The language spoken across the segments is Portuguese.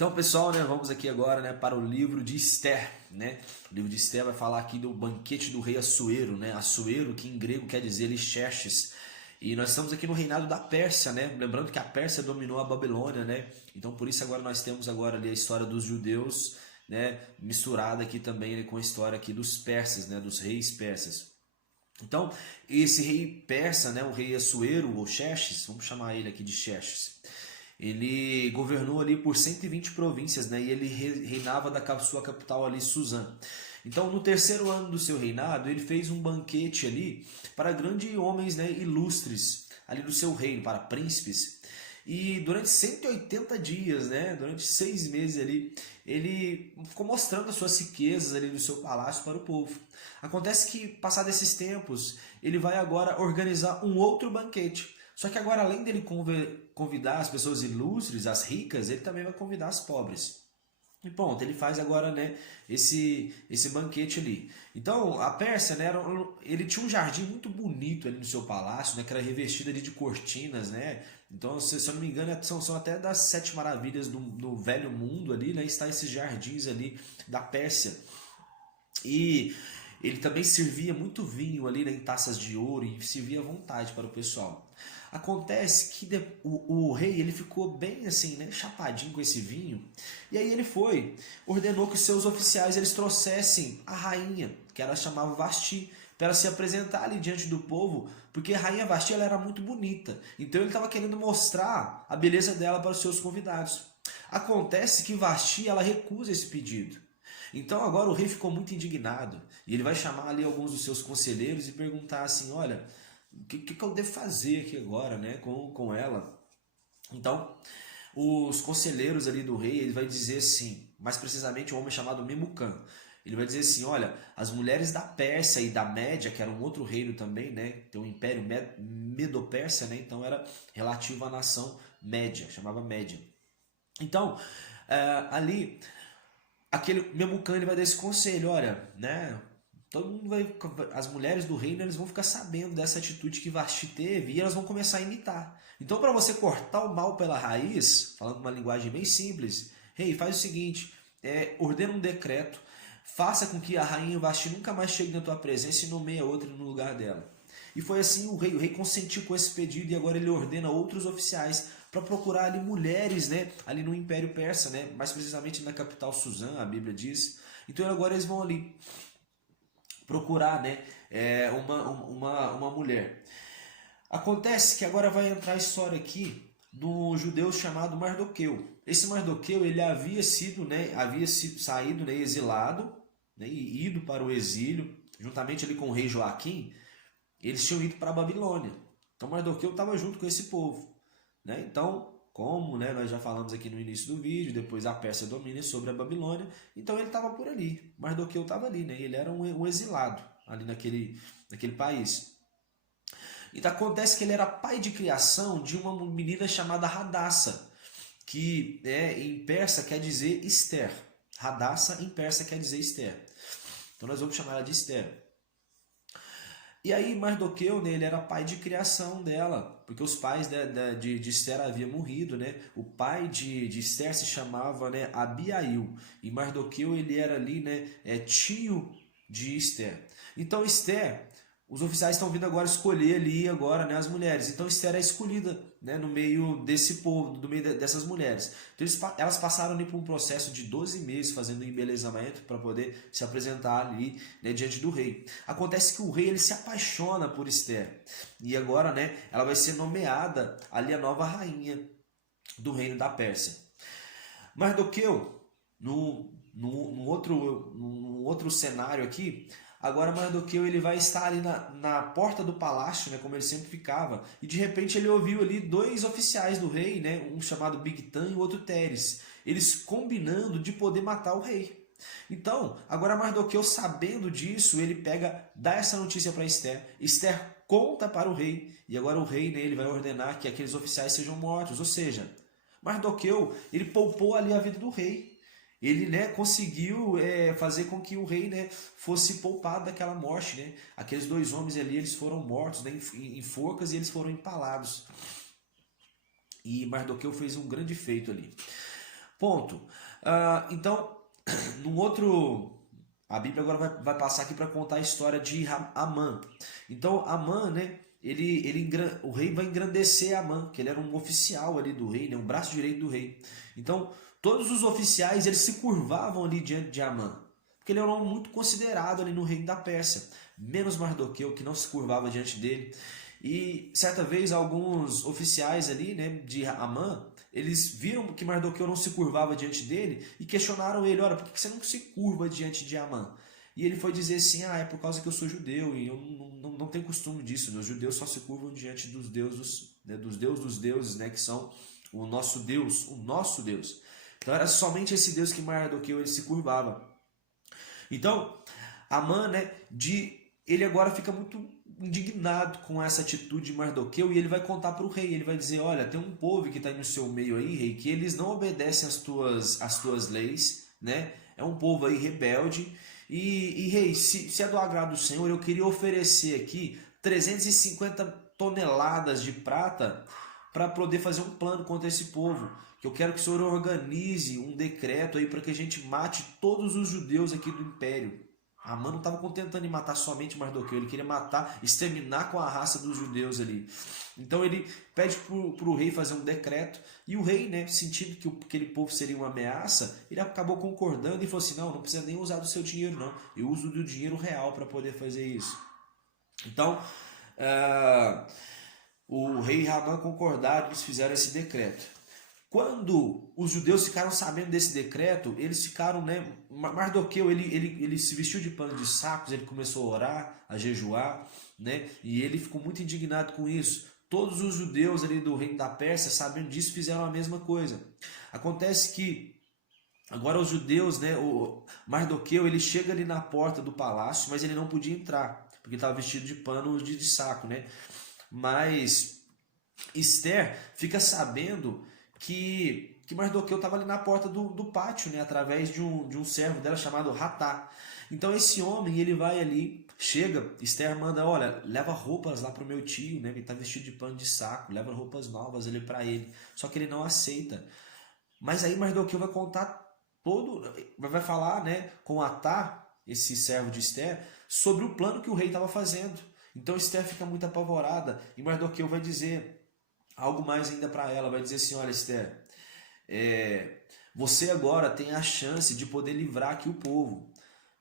Então, pessoal, né, vamos aqui agora, né, para o livro de Esther, né? O livro de Esther vai falar aqui do banquete do rei Assuero, né? Assuero, que em grego quer dizer Xerxes. E nós estamos aqui no reinado da Pérsia, né? Lembrando que a Pérsia dominou a Babilônia, né? Então, por isso agora nós temos agora ali a história dos judeus, né, misturada aqui também, né, com a história aqui dos persas, né, dos reis persas. Então, esse rei persa, né, o rei Assuero, ou Xerxes, vamos chamar ele aqui de Xerxes, ele governou ali por 120 províncias, né, e ele reinava da sua capital ali, Suzã. Então, no terceiro ano do seu reinado, ele fez um banquete ali para grandes homens, né, ilustres ali do seu reino, para príncipes. E durante 180 dias, né, durante 6 meses ali, ele ficou mostrando as suas riquezas ali do seu palácio para o povo. Acontece que, passados esses tempos, ele vai agora organizar um outro banquete. Só que agora, além dele convidar as pessoas ilustres, as ricas, ele também vai convidar as pobres. E pronto, ele faz agora, né, esse banquete ali. Então, a Pérsia, né, ele tinha um jardim muito bonito ali no seu palácio, né, que era revestido ali de cortinas, né. Então, se eu não me engano, são até das 7 maravilhas do velho mundo ali, né, está esses jardins ali da Pérsia. E ele também servia muito vinho ali, né, em taças de ouro e servia à vontade para o pessoal. Acontece que o rei ele ficou bem assim, né, chapadinho com esse vinho. E aí ele ordenou que os seus oficiais eles trouxessem a rainha, que ela chamava Vasti, para ela se apresentar ali diante do povo, porque a rainha Vasti ela era muito bonita. Então ele estava querendo mostrar a beleza dela para os seus convidados. Acontece que Vasti ela recusa esse pedido. Então agora o rei ficou muito indignado e ele vai chamar ali alguns dos seus conselheiros e perguntar assim, olha, o que eu devo fazer aqui agora, né, com ela? Então os conselheiros ali do rei, ele vai dizer assim, mais precisamente um homem chamado Memucan, ele vai dizer assim, olha, as mulheres da Pérsia e da Média, que era um outro reino também, né, tem o Império Medo-Pérsia, né, então era relativo à nação Média, chamava Média. Então, ali aquele Memucan ele vai dar esse conselho, olha, né? Todo mundo vai, as mulheres do reino eles vão ficar sabendo dessa atitude que Vasti teve e elas vão começar a imitar. Então, para você cortar o mal pela raiz, falando uma linguagem bem simples, rei, faz o seguinte: ordena um decreto, faça com que a rainha Vasti nunca mais chegue na tua presença e nomeia outra no lugar dela. E foi assim o rei consentiu com esse pedido e agora ele ordena outros oficiais para procurar ali mulheres, né, ali no Império Persa, né, mais precisamente na capital Suzã, a Bíblia diz. Então agora eles vão ali procurar, né, uma mulher. Acontece que agora vai entrar a história aqui do judeu chamado Mardoqueu. Esse Mardoqueu ele havia sido saído, né, exilado, né, e ido para o exílio juntamente ali com o rei Joaquim. Eles tinham ido para a Babilônia. Então Mardoqueu estava junto com esse povo, né? Então, como, né, nós já falamos aqui no início do vídeo, depois a Pérsia domina sobre a Babilônia, então ele estava por ali. Mardoqueu estava ali, né? Ele era um exilado ali naquele país. Então acontece que ele era pai de criação de uma menina chamada Radassa, que em persa quer dizer Esther. Radassa em persa quer dizer Esther. Então nós vamos chamar ela de Esther. E aí Mardoqueu, né, ele era pai de criação dela, porque os pais de Esther haviam morrido, né? O pai de Esther se chamava, né, Abiail, e Mardoqueu ele era ali, né, tio de Esther. Então Esther, os oficiais estão vindo agora escolher ali agora, né, as mulheres. Então Esther é escolhida, né, no meio desse povo, no meio dessas mulheres. Então elas passaram ali por um processo de 12 meses fazendo um embelezamento para poder se apresentar ali, né, diante do rei. Acontece que o rei ele se apaixona por Esther e agora, né, ela vai ser nomeada ali a nova rainha do reino da Pérsia. Mardoqueu, no outro cenário aqui, agora Mardoqueu ele vai estar ali na porta do palácio, né, como ele sempre ficava, e de repente ele ouviu ali dois oficiais do rei, né, um chamado Bigtan e o outro Teres, eles combinando de poder matar o rei. Então, agora Mardoqueu, sabendo disso, ele dá essa notícia para Esther. Esther conta para o rei, e agora o rei, né, ele vai ordenar que aqueles oficiais sejam mortos, ou seja, Mardoqueu ele poupou ali a vida do rei. Ele, né, conseguiu fazer com que o rei, né, fosse poupado daquela morte, né? Aqueles dois homens ali eles foram mortos, né, em forcas e eles foram empalados. E Mardoqueu fez um grande feito ali. Ponto. Então, num outro... A Bíblia agora vai passar aqui para contar a história de Amã. Então, Amã, né? O rei vai engrandecer Amã, que ele era um oficial ali do rei, né, um braço direito do rei. Então, todos os oficiais eles se curvavam ali diante de Amã, porque ele era um homem muito considerado ali no reino da Pérsia, menos Mardoqueu, que não se curvava diante dele. E certa vez alguns oficiais ali, né, de Amã, eles viram que Mardoqueu não se curvava diante dele e questionaram ele: olha, por que você não se curva diante de Amã? E ele foi dizer assim: é por causa que eu sou judeu e eu não tenho costume disso. Os judeus só se curvam diante dos deuses, né, dos deuses, né, que são o nosso Deus, o nosso Deus. Então era somente esse Deus que Mardoqueu ele se curvava. Então, Amã, né, ele agora fica muito indignado com essa atitude de Mardoqueu e ele vai contar para o rei. Ele vai dizer: olha, tem um povo que está no seu meio aí, rei, que eles não obedecem às tuas leis, né? É um povo aí rebelde. E rei, se é do agrado do Senhor, eu queria oferecer aqui 350 toneladas de prata para poder fazer um plano contra esse povo. Que eu quero que o Senhor organize um decreto aí para que a gente mate todos os judeus aqui do império. Amã não estava contentando em matar somente Mardoqueu, ele queria matar, exterminar com a raça dos judeus ali. Então ele pede para o rei fazer um decreto, e o rei, né, sentindo que aquele povo seria uma ameaça, ele acabou concordando e falou assim: não precisa nem usar do seu dinheiro não, eu uso do dinheiro real para poder fazer isso. Então, o rei e Amã concordaram, eles fizeram esse decreto. Quando os judeus ficaram sabendo desse decreto, eles ficaram, né? Mardoqueu, ele se vestiu de pano de sacos, ele começou a orar, a jejuar, né? E ele ficou muito indignado com isso. Todos os judeus ali do reino da Pérsia, sabendo disso, fizeram a mesma coisa. Acontece que agora os judeus, né? O Mardoqueu, ele chega ali na porta do palácio, mas ele não podia entrar, porque estava vestido de pano de saco, né? Mas Esther fica sabendo que Mardoqueu estava ali na porta do pátio, né, através de um servo dela chamado Ratá. Então esse homem, ele vai ali, chega, Esther manda: olha, leva roupas lá para o meu tio, né, ele está vestido de pano de saco, leva roupas novas ali para ele. Só que ele não aceita. Mas aí Mardoqueu vai contar vai falar, né, com Atá, esse servo de Esther, sobre o plano que o rei estava fazendo. Então Esther fica muito apavorada e Mardoqueu vai dizer algo mais ainda para ela, vai dizer assim: olha, Esther, você agora tem a chance de poder livrar aqui o povo,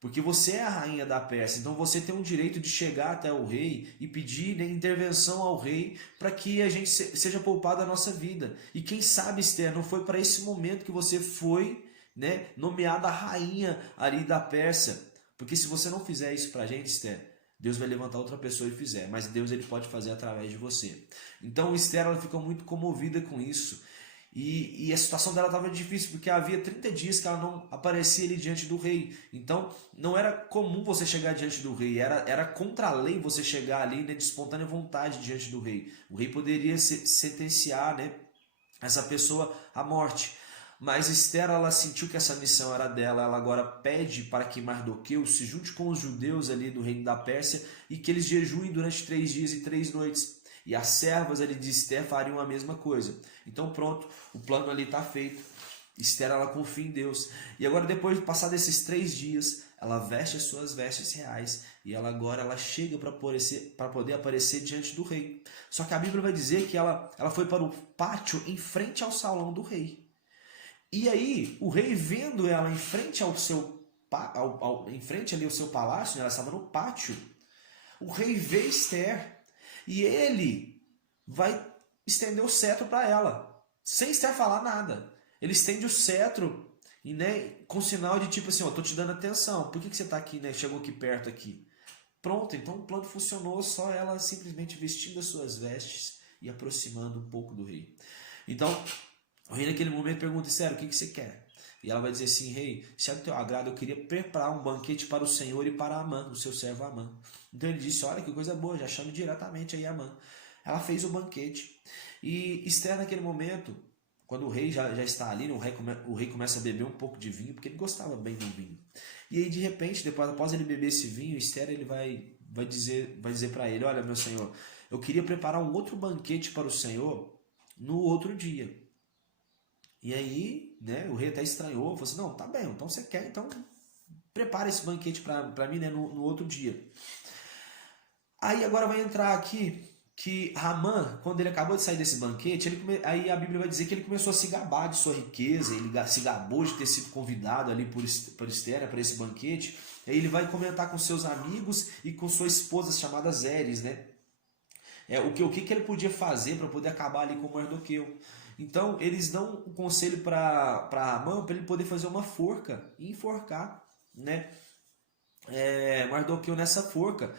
porque você é a rainha da Pérsia, então você tem o direito de chegar até o rei e pedir, né, intervenção ao rei para que a gente seja poupado a nossa vida. E quem sabe, Esther, não foi para esse momento que você foi, né, nomeada rainha ali da Pérsia, porque se você não fizer isso para a gente, Esther, Deus vai levantar outra pessoa e fizer, mas Deus ele pode fazer através de você. Então Esther ela ficou muito comovida com isso. E a situação dela estava difícil, porque havia 30 dias que ela não aparecia ali diante do rei. Então não era comum você chegar diante do rei, era contra a lei você chegar ali, né, de espontânea vontade diante do rei. O rei poderia sentenciar, né, essa pessoa à morte. Mas Esther, ela sentiu que essa missão era dela, ela agora pede para que Mardoqueu se junte com os judeus ali do reino da Pérsia e que eles jejuem durante 3 dias e 3 noites. E as servas ali de Esther fariam a mesma coisa. Então pronto, o plano ali está feito. Esther, ela confia em Deus. E agora, depois de passar desses 3 dias, ela veste as suas vestes reais e ela chega para poder aparecer diante do rei. Só que a Bíblia vai dizer que ela foi para o pátio em frente ao salão do rei. E aí, o rei, vendo ela em frente ao seu em frente ali ao seu palácio, né, ela estava no pátio, o rei vê Esther e ele vai estender o cetro para ela, sem Esther falar nada. Ele estende o cetro e, né, com sinal de tipo assim: ó, tô te dando atenção, por que você está aqui, né? Chegou aqui perto aqui. Pronto, então o plano funcionou, só ela simplesmente vestindo as suas vestes e aproximando um pouco do rei. Então, o rei naquele momento pergunta: Esther, o que você quer? E ela vai dizer assim: rei, se é do teu agrado, eu queria preparar um banquete para o Senhor e para Amã, o seu servo Amã. Então ele disse: olha que coisa boa, já chame diretamente aí Amã. Ela fez o banquete. E Esther, naquele momento, quando o rei já está ali, o rei começa a beber um pouco de vinho, porque ele gostava bem do vinho. E aí, de repente, após ele beber esse vinho, Esther ele vai dizer para ele: olha, meu senhor, eu queria preparar um outro banquete para o Senhor no outro dia. E aí, né, o rei até estranhou, falou assim, não, tá bem, então você quer, então prepara esse banquete para mim, né, no outro dia. Aí agora vai entrar aqui que Ramã, quando ele acabou de sair desse banquete, aí a Bíblia vai dizer que ele começou a se gabar de sua riqueza, ele se gabou de ter sido convidado ali por Esther, para esse banquete. Aí ele vai comentar com seus amigos e com sua esposa chamada Zeres, né? O que ele podia fazer para poder acabar ali com Mardoqueu. Então eles dão um conselho para Ramã para ele poder fazer uma forca e enforcar, né? Mardoqueu nessa forca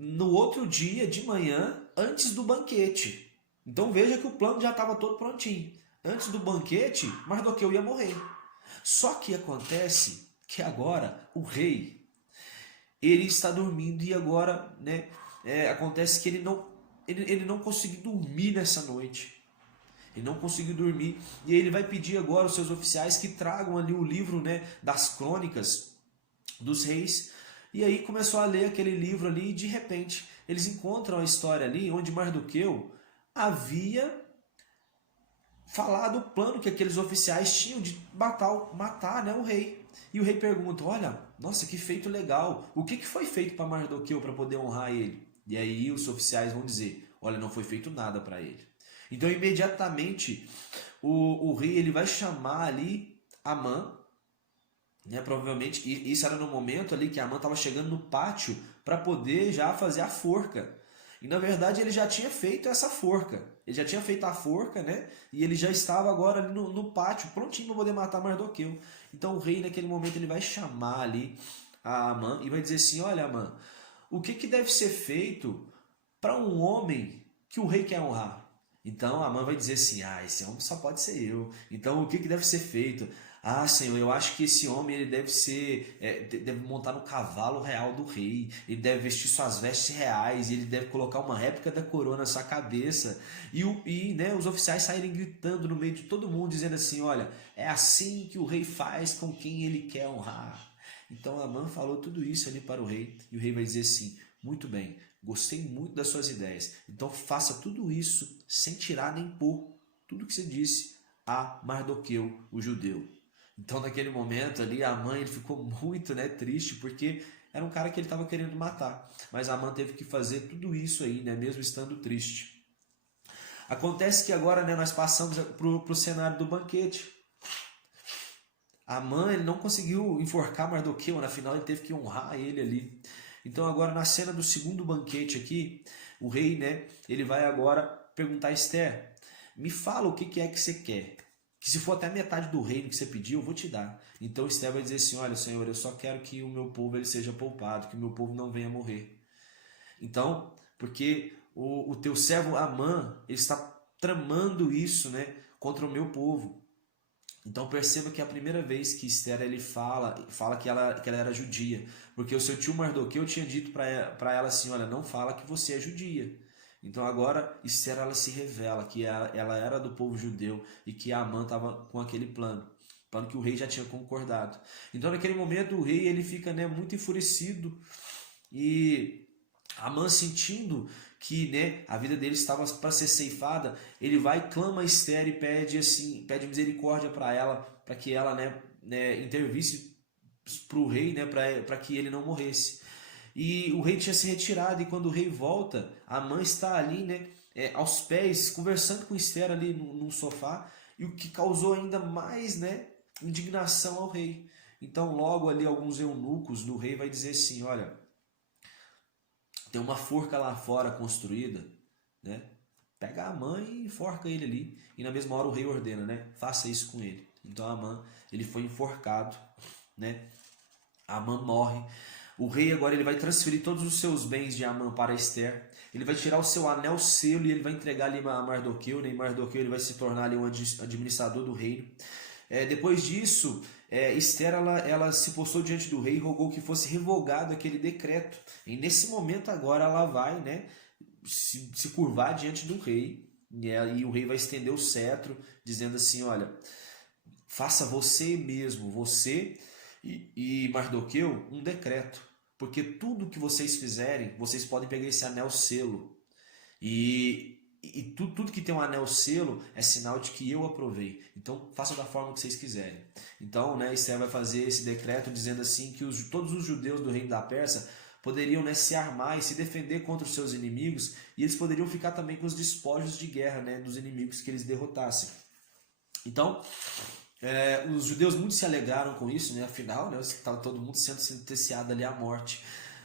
no outro dia de manhã, antes do banquete. Então veja que o plano já estava todo prontinho. Antes do banquete, Mardoqueu ia morrer. Só que acontece que agora o rei ele está dormindo e agora, né, acontece que ele não conseguiu dormir nessa noite. Ele não conseguiu dormir e ele vai pedir agora aos seus oficiais que tragam ali o livro, né, das crônicas dos reis. E aí começou a ler aquele livro ali e de repente eles encontram a história ali onde Mardoqueu havia falado o plano que aqueles oficiais tinham de matar, né, o rei. E o rei pergunta, olha, nossa, que feito legal. O que foi feito para Mardoqueu para poder honrar ele? E aí os oficiais vão dizer, olha, não foi feito nada para ele. Então imediatamente o rei ele vai chamar ali Amã, né, provavelmente, isso era no momento ali que Amã estava chegando no pátio para poder já fazer a forca. E na verdade ele já tinha feito essa forca. Ele já tinha feito a forca, né? E ele já estava agora ali no pátio, prontinho para poder matar Mardoqueu. Então o rei naquele momento ele vai chamar ali a Amã e vai dizer assim, olha Amã, o que deve ser feito para um homem que o rei quer honrar? Então Amã vai dizer assim, esse homem só pode ser eu. Então o que deve ser feito? Ah, Senhor, eu acho que esse homem ele deve montar no cavalo real do rei, ele deve vestir suas vestes reais, ele deve colocar uma réplica da coroa na sua cabeça. Né, os oficiais saírem gritando no meio de todo mundo, dizendo assim, olha, é assim que o rei faz com quem ele quer honrar. Então Amã falou tudo isso ali para o rei, e o rei vai dizer assim, muito bem, gostei muito das suas ideias, então faça tudo isso sem tirar nem pôr tudo que você disse a Mardoqueu, o judeu. Então naquele momento ali a mãe ele ficou muito, né, triste porque era um cara que ele estava querendo matar, mas a mãe teve que fazer tudo isso aí, né, mesmo estando triste. Acontece que agora, né, nós passamos para o cenário do banquete. Amã ele não conseguiu enforcar Mardoqueu, na final ele teve que honrar ele ali. Então agora na cena do segundo banquete aqui, o rei, né, ele vai agora perguntar a Esther, me fala o que é que você quer, que se for até metade do reino que você pediu, eu vou te dar. Então Esther vai dizer assim, olha Senhor, eu só quero que o meu povo ele seja poupado, que o meu povo não venha morrer. Então, porque o teu servo Amã, ele está tramando isso, né, contra o meu povo. Então perceba que é a primeira vez que Esther ele fala que ela era judia, porque o seu tio Mardoqueu tinha dito para ela assim, olha, não fala que você é judia. Então agora Esther ela se revela que ela era do povo judeu e que Amã estava com aquele plano que o rei já tinha concordado. Então naquele momento o rei ele fica, né, muito enfurecido e Amã sentindo que, né, a vida dele estava para ser ceifada, ele vai e clama a Esther e pede misericórdia para ela, para que ela, né, intervisse para o rei, né, para que ele não morresse. E o rei tinha se retirado, e quando o rei volta, Amã está ali, né, aos pés, conversando com Esther ali no sofá, e o que causou ainda mais, né, indignação ao rei. Então logo ali alguns eunucos do rei vai dizer assim, olha, tem uma forca lá fora construída, né? Pega Amã e enforca ele ali. E na mesma hora o rei ordena, né? Faça isso com ele. Então Amã, ele foi enforcado, né? Amã morre. O rei agora ele vai transferir todos os seus bens de Amã para Esther. Ele vai tirar o seu anel selo e ele vai entregar ali a Mardoqueu, né? E Mardoqueu ele vai se tornar ali um administrador do reino. Depois disso, Esther ela se postou diante do rei e rogou que fosse revogado aquele decreto. E nesse momento agora ela vai, né, se curvar diante do rei, e o rei vai estender o cetro, dizendo assim, olha, faça você mesmo, você e Mardoqueu, um decreto, porque tudo que vocês fizerem, vocês podem pegar esse anel selo, e tudo que tem um anel selo é sinal de que eu aprovei. Então façam da forma que vocês quiserem. Então, né, Esther vai fazer esse decreto dizendo assim que todos os judeus do reino da Pérsia poderiam, né, se armar e se defender contra os seus inimigos, e eles poderiam ficar também com os despojos de guerra, né, dos inimigos que eles derrotassem. Então, os judeus muito se alegraram com isso, né? Afinal, né, estava todo mundo sendo sentenciado ali à morte.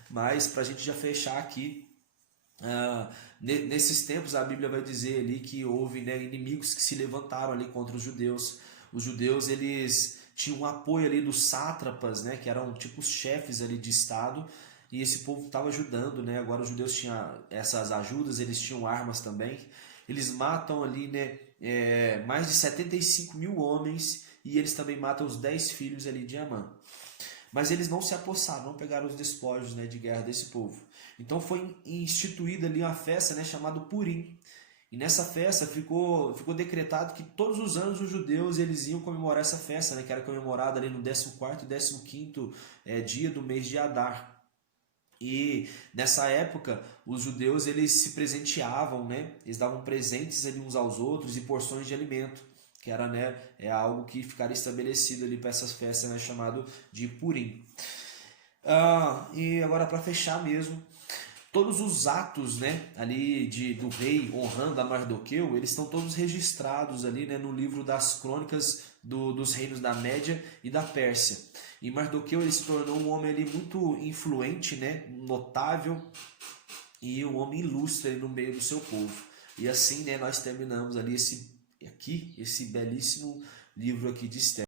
Mas para a gente já fechar aqui, nesses tempos a Bíblia vai dizer ali que houve, né, inimigos que se levantaram ali contra os judeus. Os judeus, eles tinham um apoio ali dos sátrapas, né, que eram tipo os chefes ali de estado, e esse povo estava ajudando, né? Agora os judeus tinham essas ajudas, eles tinham armas também. Eles matam ali, né, mais de 75 mil homens, e eles também matam os 10 filhos ali de Amã. Mas eles não se apossaram, não pegaram os despojos, né, de guerra desse povo. Então foi instituída ali uma festa, né, chamada Purim. E nessa festa ficou decretado que todos os anos os judeus eles iam comemorar essa festa, né, que era comemorada ali no 14º e 15º dia do mês de Adar. E nessa época os judeus eles se presenteavam, né, eles davam presentes ali uns aos outros e porções de alimento, que era, né, algo que ficaria estabelecido ali para essas festas, né, chamado de Purim. E agora para fechar mesmo, todos os atos, né, ali do rei honrando a Mardoqueu, eles estão todos registrados ali, né, no livro das crônicas dos reinos da Média e da Pérsia. E Mardoqueu ele se tornou um homem ali muito influente, né, notável e um homem ilustre ali no meio do seu povo. E assim, né, nós terminamos ali esse belíssimo livro aqui de Esther.